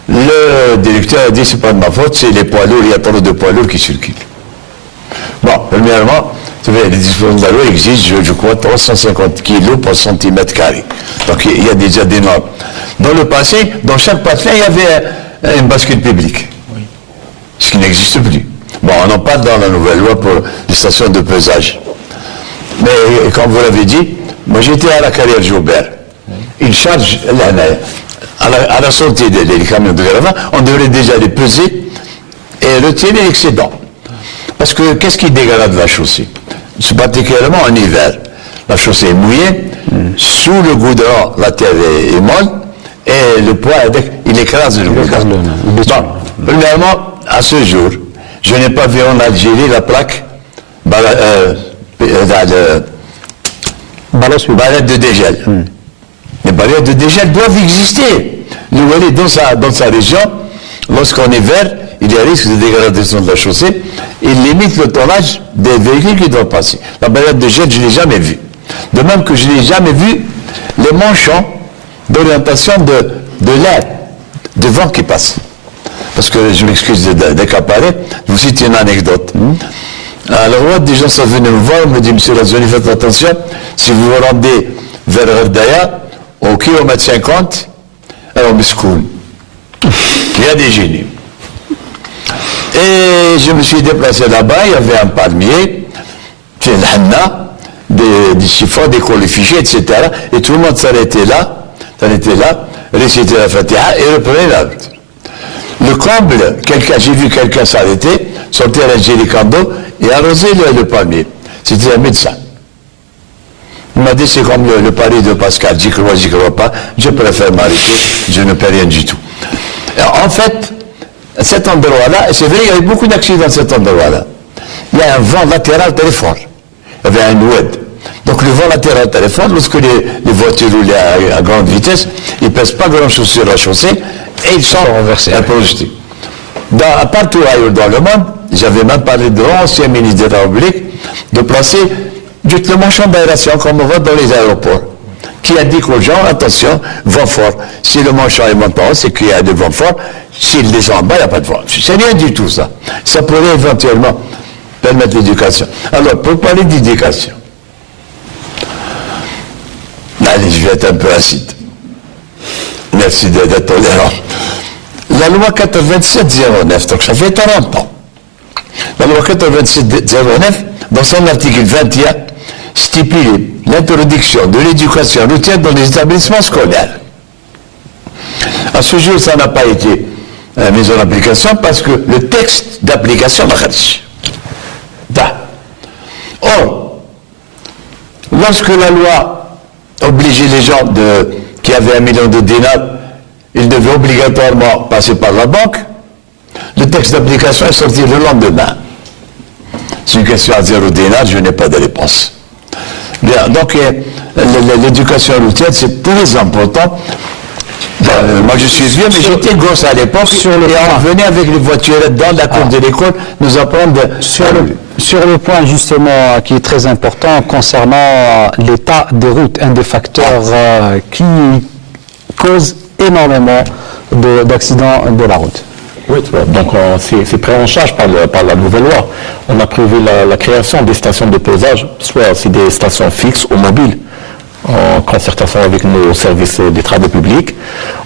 Le directeur a dit, c'est pas de ma faute, c'est les poids lourds, il y a trop de poids lourds qui circulent. Bon, premièrement, Vous savez, les dispositions de la loi exigent, je crois, 350 kilos par centimètre carré. Donc il y a déjà des normes. Dans le passé, dans chaque patelin, il y avait une bascule publique. Ce qui n'existe plus. Bon, on en parle dans la nouvelle loi pour les stations de pesage. Mais comme vous l'avez dit, moi j'étais à la carrière Joubert. Une charge, à la sortie des camions de gravats, on devrait déjà les peser et retirer l'excédent. Parce que qu'est-ce qui dégrade la chaussée? C'est particulièrement en hiver. La chaussée est mouillée, sous le goudron, la terre est molle, et le poids, il écrase le goudron. Bon, premièrement, à ce jour, je n'ai pas vu en Algérie la plaque balade de dégel. Les barrières de dégel doivent exister. Le Wali, dans sa région, lorsqu'en hiver, il y a risque de dégradation de la chaussée, il limite le tonnage des véhicules qui doivent passer. La barrière de gel, je ne l'ai jamais vue. De même que je n'ai jamais vu les manchons d'orientation de l'air, de vent qui passe. Parce que je m'excuse d'accaparer, je vous cite une anecdote. Alors, des gens sont venus me voir, me disent, Monsieur Razoni, faites attention, si vous vous rendez vers ردaya, au kilomètre 50, alors Miskoun, il y a des génies. Et je me suis déplacé là-bas, il y avait un palmier, c'est l'Hanna, des chiffons, des colifichés, etc. Et tout le monde s'arrêtait là, récitait la Fatiha et reprenait la route. Le comble, j'ai vu quelqu'un s'arrêter, sortir un géricando et arroser le palmier. C'était un médecin. Il m'a dit, c'est comme le pari de Pascal, j'y crois pas, je préfère m'arrêter, je ne perds rien du tout. En fait, cet endroit-là, et c'est vrai, il y avait beaucoup d'accidents dans cet endroit-là. Il y a un vent latéral très fort. Il y avait un oued. Donc le vent latéral très fort, lorsque les voitures roulaient à grande vitesse, ils ne pèsent pas grand-chose sur la chaussée et ils sont projetés. Partout ailleurs dans le monde, j'avais même parlé de l'ancien ministre de la République, de placer le manchon d'aération comme on voit dans les aéroports, qui indique aux gens, attention, vent fort. Si le manchon est montant, c'est qu'il y a du vent fort. S'il descend en bas, il n'y a pas de vent. C'est rien du tout, ça. Ça pourrait éventuellement permettre l'éducation. Alors, pour parler d'éducation, allez, je vais être un peu acide. Merci d'être tolérant. La loi 8709, donc ça fait 40 ans. La loi 8709, dans son article 21, stipule l'introduction de l'éducation routière dans les établissements scolaires. À ce jour, ça n'a pas été mis en application parce que le texte d'application n'a pas. Or, lorsque la loi obligeait les gens qui avaient 1 million de dinars, ils devaient obligatoirement passer par la banque, le texte d'application est sorti le lendemain. C'est une question à 0 dinars, je n'ai pas de réponse. Bien, donc l'éducation routière, c'est très important. Moi je suis vieux, mais j'étais gosse à l'époque, et on venait avec les voiturettes dans la cour de l'école nous apprendre sur le point justement qui est très important concernant l'état des routes, un des facteurs qui cause énormément d'accidents de la route. Oui, donc c'est pris en charge par la nouvelle loi. On a prévu la création des stations de pesage, soit c'est des stations fixes ou mobiles, en concertation avec nos services des travaux publics.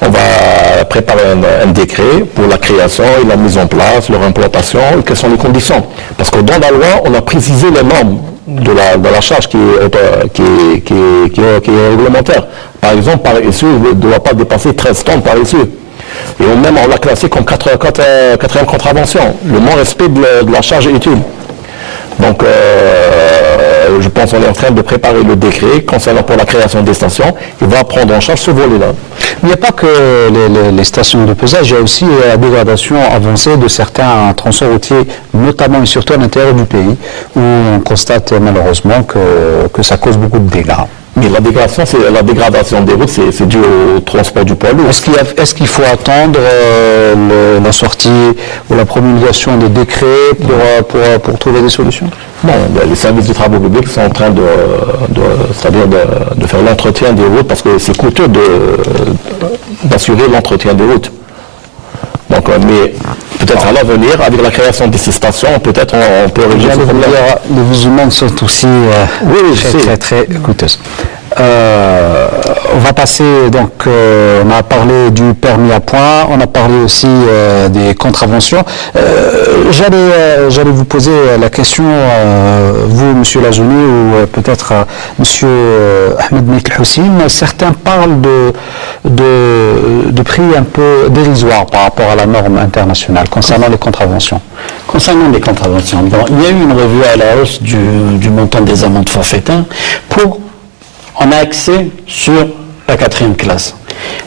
On va préparer un décret pour la création et la mise en place, leur implantation, et quelles sont les conditions. Parce que dans la loi, on a précisé les normes de la charge qui est réglementaire. Par exemple, par essieu, il ne doit pas dépasser 13 tonnes par essieu. Et même on l'a classé comme quatrième contravention, le non-respect de la charge utile. Donc, je pense qu'on est en train de préparer le décret concernant pour la création des stations. Il va prendre en charge ce volet-là. Il n'y a pas que les stations de pesage, il y a aussi la dégradation avancée de certains tronçons routiers, notamment et surtout à l'intérieur du pays, où on constate malheureusement que ça cause beaucoup de dégâts. Mais la dégradation des routes, c'est dû au transport du poids lourd. Est-ce qu'il faut attendre la sortie ou la promulgation des décrets pour trouver des solutions? Non, les services de travaux publics sont en train de faire l'entretien des routes parce que c'est coûteux d'assurer l'entretien des routes. Donc, mais peut-être à l'avenir, avec la création de ces stations, peut-être on peut régler ce problème. Les musulmans sont aussi très coûteuses. On va passer, donc, on a parlé du permis à points, on a parlé aussi des contraventions. J'allais vous poser la question, vous, Monsieur Lazouni, ou peut-être Monsieur Ahmed Mek Houssine. Certains parlent de prix un peu dérisoires par rapport à la norme internationale concernant les contraventions. Concernant les contraventions, bon, il y a eu une revue à la hausse du montant des amendes forfaitaires on a accès sur la 4e classe.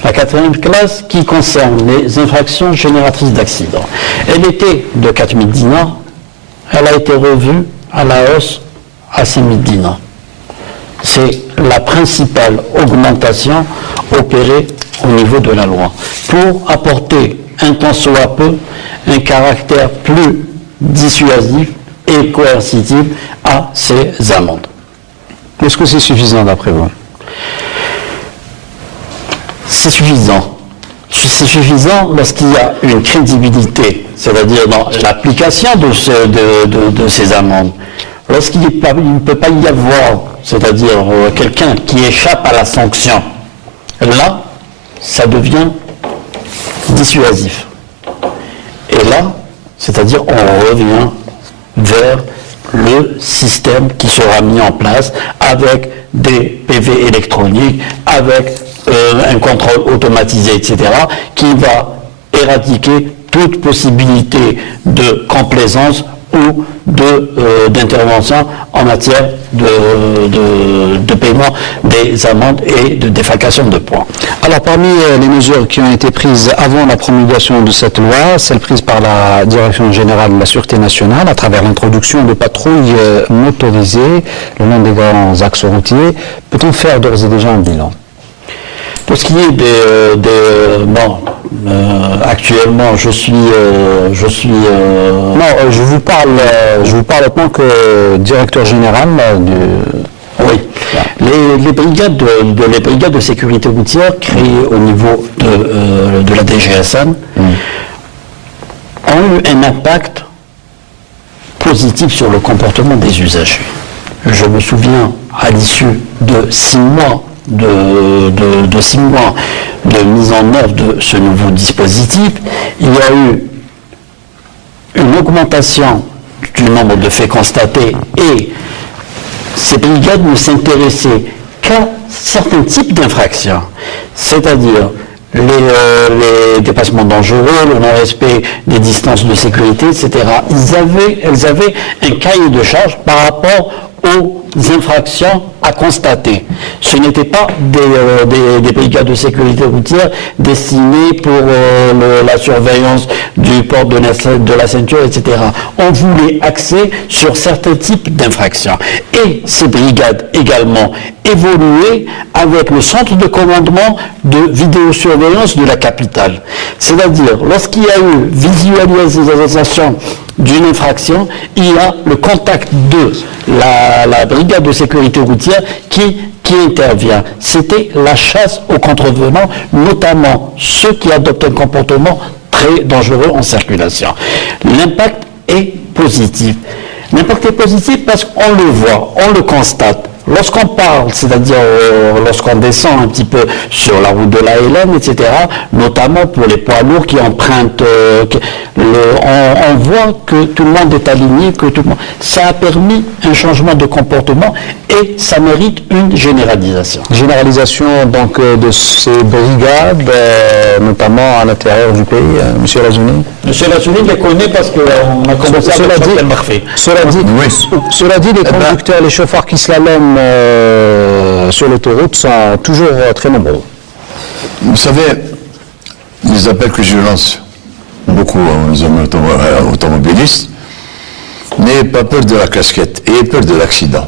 La 4e classe qui concerne les infractions génératrices d'accidents. Elle était de 4 000 dinars, elle a été revue à la hausse à 5 000 dinars. C'est la principale augmentation opérée au niveau de la loi pour apporter un tant soit peu un caractère plus dissuasif et coercitif à ces amendes. Est-ce que c'est suffisant d'après vous? C'est suffisant. C'est suffisant lorsqu'il y a une crédibilité, c'est-à-dire dans l'application de ces amendes. Lorsqu'il ne peut pas y avoir, c'est-à-dire quelqu'un qui échappe à la sanction, là, ça devient dissuasif. Et là, c'est-à-dire on revient vers le système qui sera mis en place avec des PV électroniques, avec un contrôle automatisé, etc., qui va éradiquer toute possibilité de complaisance ou d'intervention en matière de paiement des amendes et de défalcation de points. Alors, parmi les mesures qui ont été prises avant la promulgation de cette loi, celle prise par la Direction générale de la Sûreté nationale à travers l'introduction de patrouilles motorisées le long des grands axes routiers, peut-on faire d'ores et déjà un bilan? Pour ce qui est actuellement, je suis. Non, je vous parle en tant que directeur général du. Oui. Les brigades de sécurité routière créées au niveau de la DGSN ont eu un impact positif sur le comportement des usagers. Je me souviens, à l'issue de 6 mois de 6 mois de mise en œuvre de ce nouveau dispositif, il y a eu une augmentation du nombre de faits constatés et ces brigades ne s'intéressaient qu'à certains types d'infractions, c'est-à-dire les dépassements dangereux, le non-respect des distances de sécurité, etc. Elles avaient un cahier de charge par rapport aux infractions à constater. Ce n'étaient pas des brigades de sécurité routière destinées pour la surveillance du port de la ceinture, etc. On voulait axer sur certains types d'infractions. Et ces brigades également évoluaient avec le centre de commandement de vidéosurveillance de la capitale. C'est-à-dire, lorsqu'il y a eu visualisation d'une infraction, il y a le contact de la brigade de sécurité routière qui intervient. C'était la chasse aux contrevenants, notamment ceux qui adoptent un comportement très dangereux en circulation. L'impact est positif. L'impact est positif parce qu'on le voit, on le constate. Lorsqu'on parle, c'est-à-dire lorsqu'on descend un petit peu sur la route de la Hélène, etc., notamment pour les poids lourds qui empruntent, on voit que tout le monde est aligné, ça a permis un changement de comportement et ça mérite une généralisation. Généralisation donc de ces brigades, notamment à l'intérieur du pays, Monsieur Lazouni. Monsieur Lazouni les connaît parce qu'on a commencé avec Chantal Marfé. Cela dit, les conducteurs, les chauffeurs qui slaloment sur l'autoroute sont toujours très nombreux. Vous savez, les appels que je lance beaucoup aux hommes automobilistes, n'ayez pas peur de la casquette, ayez peur de l'accident.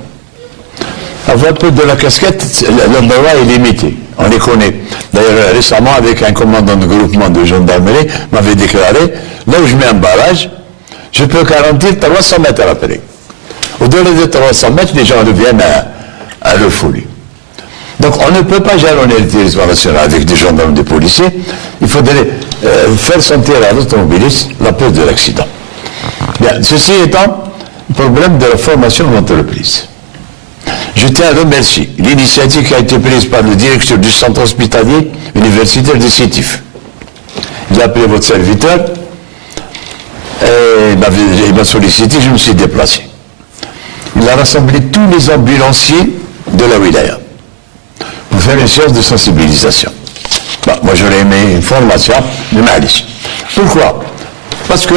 Avoir peur de la casquette, l'embarras est limité, on les connaît. D'ailleurs, récemment, avec un commandant de groupement de gendarmerie, m'avait déclaré, là où je mets un barrage, je peux garantir 300 mètres à l'après. Au-delà de 300 mètres, les gens reviennent à leur folie. Donc on ne peut pas jalonner le territoire national avec des gendarmes, des policiers. Il faudrait faire sentir à l'automobiliste la peur de l'accident. Bien, ceci étant, le problème de la formation d'entreprise. Je tiens à remercier l'initiative qui a été prise par le directeur du centre hospitalier universitaire de Sétif. Il a appelé votre serviteur et il m'a sollicité, je me suis déplacé. Il a rassemblé tous les ambulanciers de la wilaya pour faire une séance de sensibilisation. Bon, moi j'aurais aimé une formation de malice. Pourquoi? Parce que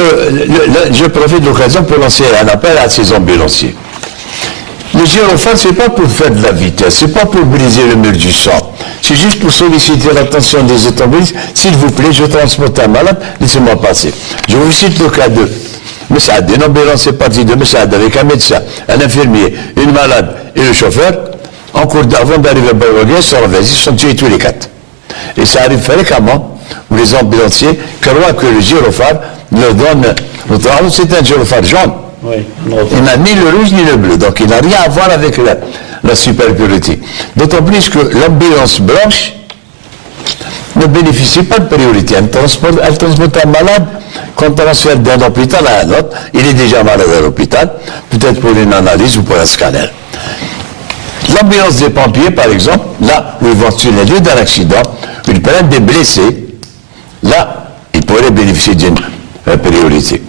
je profite de l'occasion pour lancer un appel à ces ambulanciers. Le gyrophare, c'est pas pour faire de la vitesse, c'est pas pour briser le mur du sang. C'est juste pour solliciter l'attention des automobilistes. S'il vous plaît, je transporte un malade, laissez-moi passer. Je vous cite le cas de Messaad, une ambulance est partie de Messaad avec un médecin, un infirmier, une malade et le chauffeur. En cours avant d'arriver à Baroguet, ils sont tués tous les quatre. Et ça arrive fréquemment où les ambulanciers croient que le gyrophare leur donne notre arme. C'est un gyrophare jaune. Oui, il n'a ni le rouge ni le bleu, donc il n'a rien à voir avec la supériorité. D'autant plus que l'ambulance blanche ne bénéficie pas de priorité. Elle transporte un malade qu'on transfère d'un hôpital à un autre. Il est déjà malade à l'hôpital, peut-être pour une analyse ou pour un scanner. L'ambulance des pompiers, par exemple, là où ils vont sur les lieux d'un accident, ils prennent des blessés, là, ils pourraient bénéficier d'une priorité.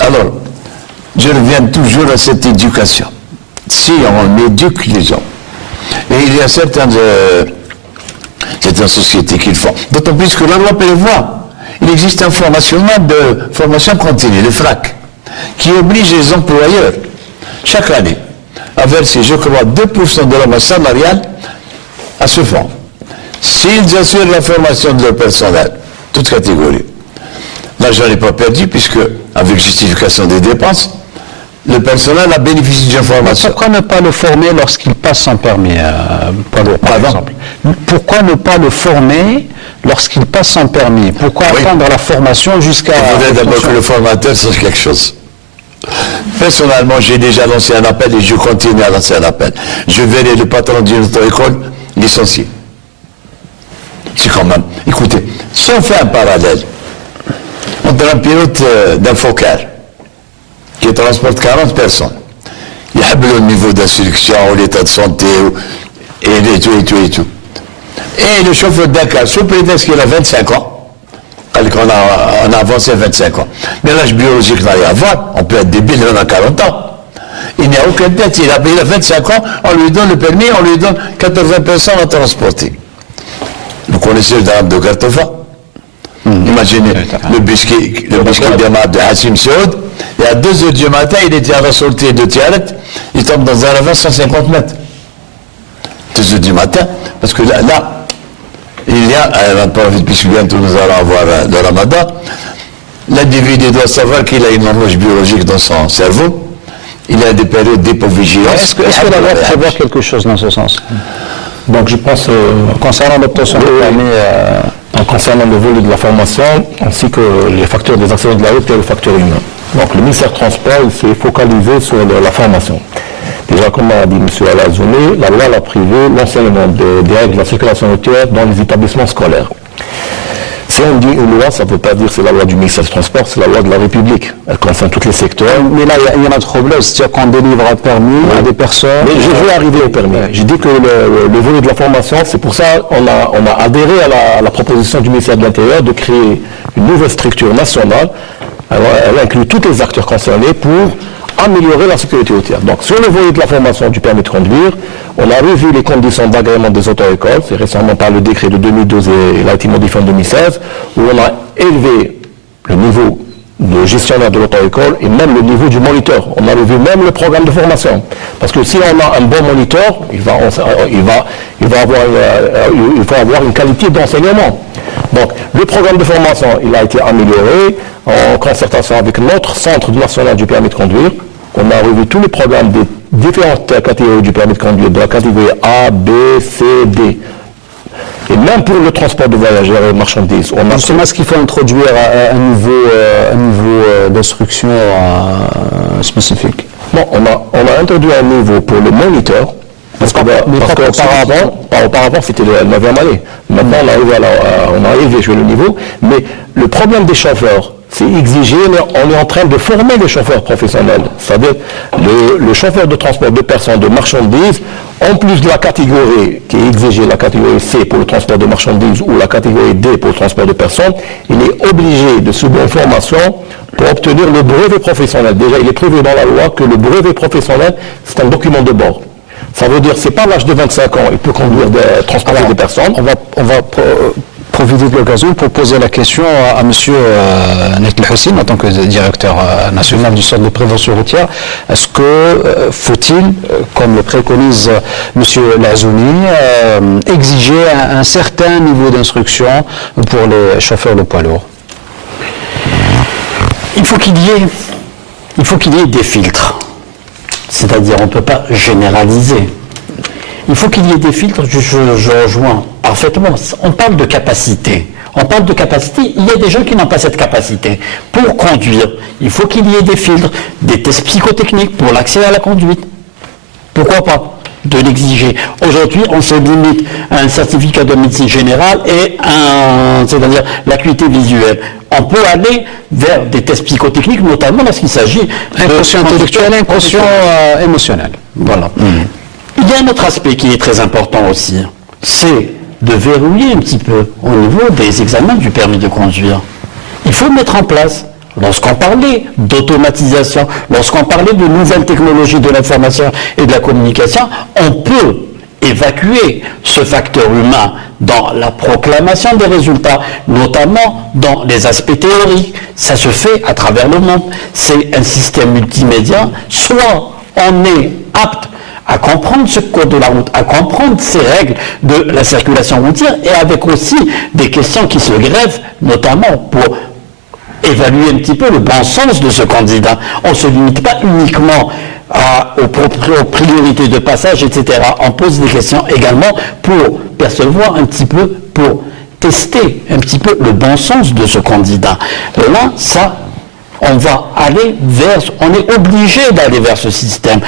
Alors, je reviens toujours à cette éducation. Si on éduque les gens, et il y a certaines sociétés qui le font, d'autant plus que la loi prévoit, il existe un formation continue, le FRAC, qui oblige les employeurs, chaque année, à verser, je crois, 2% de leur masse salariale à ce fonds. S'ils assurent la formation de leur personnel, toute catégorie, l'argent n'est pas perdu, puisque, avec justification des dépenses, le personnel a bénéficié d'une formation. Pourquoi ne pas le former lorsqu'il passe son permis, par exemple? Pourquoi ne pas le former lorsqu'il passe son permis? Pourquoi attendre la formation jusqu'à... Il faudrait d'abord que le formateur sache quelque chose. Personnellement, j'ai déjà lancé un appel et je continue à lancer un appel. Je verrai le patron d'une auto-école licencié. C'est quand même... Écoutez, si on fait un parallèle entre un pilote d'un Fokker qui transporte 40 personnes, il y a le niveau d'instruction, l'état de santé, et tout. Et le chauffeur d'un car, sous prétexte qu'il a 25 ans, on a avancé 25 ans. Mais l'âge biologique n'a rien à voir, on peut être débile, on a 40 ans. Il n'y a aucune tête, il a 25 ans, on lui donne le permis, on lui donne 80 personnes à transporter. Vous connaissez le drame de Gartova? Imaginez le biscuit démarre de Hassim Saoud, et à 2h du matin, il était à la sortie de Tiaret, il tombe dans un ravin 150 mètres. 2h du matin, parce que là il y a, puisque bientôt nous allons avoir le ramadan, l'individu doit savoir qu'il a une horloge biologique dans son cerveau, il a des périodes d'hypovigilance. Est-ce que la loi prévoit quelque chose dans ce sens? Donc je pense, concernant l'obtention du permis, concernant le volet de la formation, ainsi que les facteurs des accidents de la route et le facteur humain. Donc le ministère du Transport s'est focalisé sur la formation. Déjà, comme a dit M. Alazouni, la loi a privé l'enseignement des règles de la circulation routière dans les établissements scolaires. Si on dit une loi, ça ne veut pas dire que c'est la loi du ministère du Transport, c'est la loi de la République. Elle concerne tous les secteurs. Mais là, il y a un autre problème, c'est-à-dire qu'on délivre un permis à des personnes... Mais je veux arriver au permis. J'ai dit que le volet de la formation, c'est pour ça qu'on a adhéré à la proposition du ministère de l'Intérieur de créer une nouvelle structure nationale. Alors, elle inclut tous les acteurs concernés pour améliorer la sécurité routière. Donc, sur le volet de la formation du permis de conduire, on a revu les conditions d'agrément des auto-écoles. C'est récemment par le décret de 2012 et il a été modifié en 2016, où on a élevé le niveau de gestionnaire de l'auto-école et même le niveau du moniteur. On a revu même le programme de formation. Parce que si on a un bon moniteur, il faut avoir une qualité d'enseignement. Donc, le programme de formation, il a été amélioré en concertation avec notre Centre national du permis de conduire. On a revu tous les programmes des différentes catégories du permis de conduire, de la catégorie A, B, C, D. Et même pour le transport de voyageurs et marchandises. Justement, est-ce qu'il faut introduire un niveau d'instruction spécifique? Bon, on a introduit un niveau pour le moniteur, Parce qu'auparavant, c'était le 9e année. Maintenant, on a élevé le niveau. Mais le problème des chauffeurs, c'est exiger, on est en train de former les chauffeurs professionnels. C'est-à-dire, le chauffeur de transport de personnes, de marchandises, en plus de la catégorie qui est exigée, la catégorie C pour le transport de marchandises ou la catégorie D pour le transport de personnes, il est obligé de subir une formation pour obtenir le brevet professionnel. Déjà, il est prévu dans la loi que le brevet professionnel, c'est un document de bord. Ça veut dire, c'est pas l'âge de 25 ans, il peut conduire transporter des personnes. On va profiter de l'occasion pour poser la question à M. Nekel Houssine, en tant que directeur national du Centre de prévention routière. Est-ce que faut-il, comme le préconise M. Lazouni, exiger un certain niveau d'instruction pour les chauffeurs de poids lourds? Il faut qu'il y ait des filtres. C'est-à-dire, on ne peut pas généraliser. Il faut qu'il y ait des filtres, je rejoins parfaitement. On parle de capacité. Il y a des gens qui n'ont pas cette capacité. Pour conduire, il faut qu'il y ait des filtres, des tests psychotechniques pour l'accès à la conduite. Pourquoi pas de l'exiger? Aujourd'hui, on se limite à un certificat de médecine générale et c'est-à-dire l'acuité visuelle. On peut aller vers des tests psychotechniques, notamment lorsqu'il s'agit d'inconscient intellectuel et inconscient émotionnel. Voilà. Il y a un autre aspect qui est très important aussi, c'est de verrouiller un petit peu au niveau des examens du permis de conduire. Il faut mettre en place, lorsqu'on parlait d'automatisation, lorsqu'on parlait de nouvelles technologies de l'information et de la communication, on peut évacuer ce facteur humain dans la proclamation des résultats, notamment dans les aspects théoriques. Ça se fait à travers le monde. C'est un système multimédia. Soit on est apte à comprendre ce code de la route, à comprendre ces règles de la circulation routière, et avec aussi des questions qui se greffent, notamment pour évaluer un petit peu le bon sens de ce candidat. On ne se limite pas uniquement aux priorités de passage, etc. On pose des questions également pour percevoir un petit peu, pour tester un petit peu le bon sens de ce candidat. Là, ça, on va aller on est obligé d'aller vers ce système.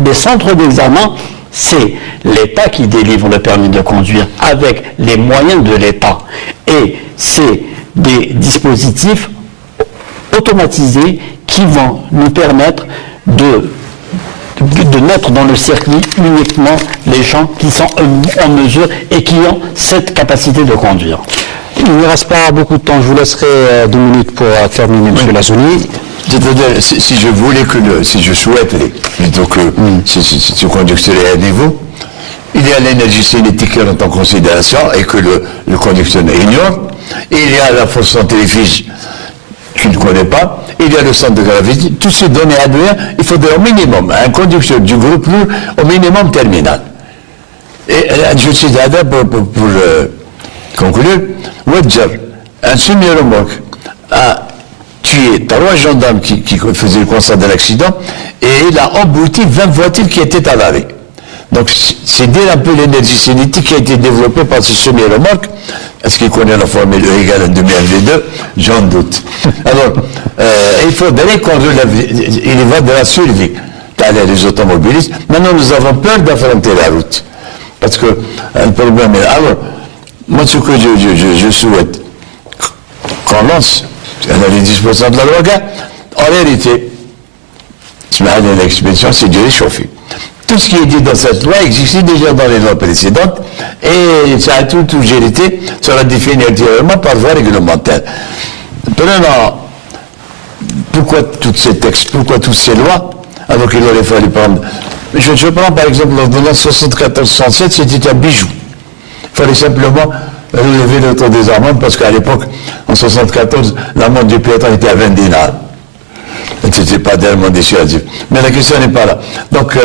Des centres d'examen, c'est l'État qui délivre le permis de conduire avec les moyens de l'État. Et c'est des dispositifs automatisés qui vont nous permettre de mettre dans le circuit uniquement les gens qui sont en mesure et qui ont cette capacité de conduire. Il ne reste pas beaucoup de temps, je vous laisserai 2 minutes pour terminer, M. Lazouni. C'est-à-dire, si je souhaiterais, plutôt que si ce conducteur est à niveau, il y a l'énergie cinétique qui rentre en considération et que le conducteur ignore, il y a la force centrifuge qu'il ne connaît pas, il y a le centre de gravité, toutes ces données à donner, il faudrait au minimum, un conducteur du groupe lourd, au minimum terminal. Et je suis d'accord pour conclure, Wedger, un semi-remorque, a tué 3 gendarmes qui faisaient le constat de l'accident et il a embouti 20 voitures qui étaient à l'arrêt. Donc c'est dire un peu l'énergie cinétique qui a été développée par ce semi-remorque. Est-ce qu'il connaît la formule E égale 1/2 MV2? J'en doute. Alors, il faudrait qu'on relève, il y va de la survie. Les automobilistes. Maintenant, nous avons peur d'affronter la route. Parce que le problème est... Alors, moi, ce que je souhaite qu'on lance, à les dispositions de la loi, en réalité, l'expédition, c'est du réchauffé. Tout ce qui est dit dans cette loi existait déjà dans les lois précédentes et ça a tout été sera défini ultérieurement par voie réglementaire. Prenons, pourquoi tous ces textes, pourquoi toutes ces lois, alors qu'il aurait fallu prendre. Je prends par exemple l'ordonnance 74-107, c'était un bijou. Il fallait simplement relever le taux des amendes parce qu'à l'époque, en 74, l'amende du piéton était à 20 dinars. C'était pas tellement dissuasif. Mais la question n'est pas là. Donc,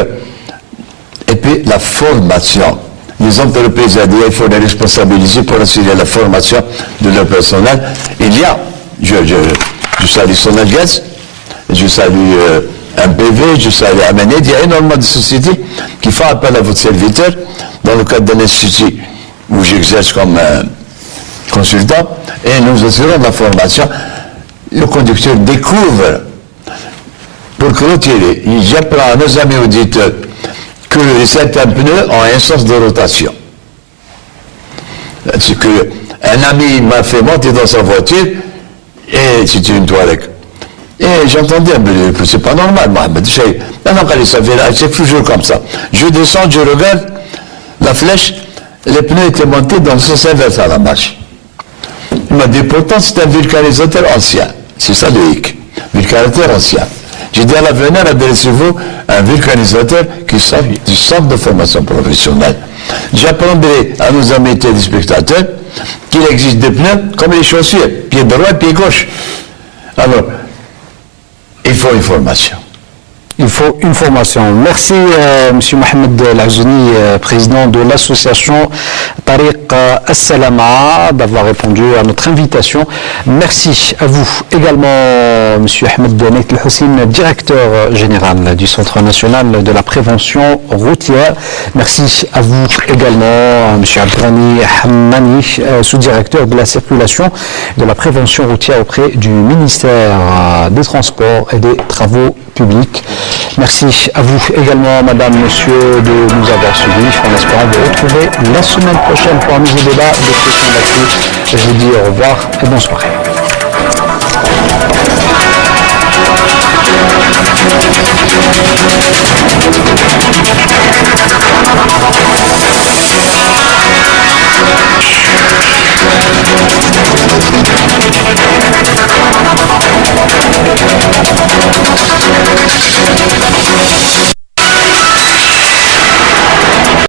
et puis la formation. Les entreprises ADA, il faut les responsabiliser pour assurer la formation de leur personnel. Il y a, je salue Sonalgas, je salue MPV, je salue Amened, il y a énormément de sociétés qui font appel à votre serviteur dans le cadre d'un institut où j'exerce comme consultant et nous assurons la formation. Le conducteur découvre, pour clôturer, j'apprends à nos amis auditeurs que certains pneus ont un sens de rotation. C'est que un ami m'a fait monter dans sa voiture, et c'était une Touareg. Et j'entendais un peu que c'est pas normal, Mohamed. Ça fait c'est toujours comme ça. Je descends, je regarde la flèche, les pneus étaient montés dans le sens inverse à la marche. Il m'a dit, pourtant, c'est un vulcanisateur ancien. C'est ça le hic. Vulcanisateur ancien. J'ai dit à l'avenir, adressez-vous à un vulcanisateur qui sort du centre de formation professionnelle. J'apprendrai à nos amis téléspectateurs qu'il existe des pneus comme les chaussures, pied droit et pied gauche. Alors, il faut une formation. Il faut une formation. Merci, M. Mohamed Lazouni, président de l'association Tariq As-Salama, d'avoir répondu à notre invitation. Merci à vous également, M. Ahmed Nait El-Hossein, directeur général du Centre national de la prévention routière. Merci à vous également, M. Abdrani Hammani, sous-directeur de la circulation et de la prévention routière auprès du ministère des Transports et des Travaux publics. Merci à vous également, madame, monsieur, de nous avoir suivis. En espérant vous retrouver la semaine prochaine pour un nouveau débat de questions d'actu. Je vous dis au revoir et bonne soirée.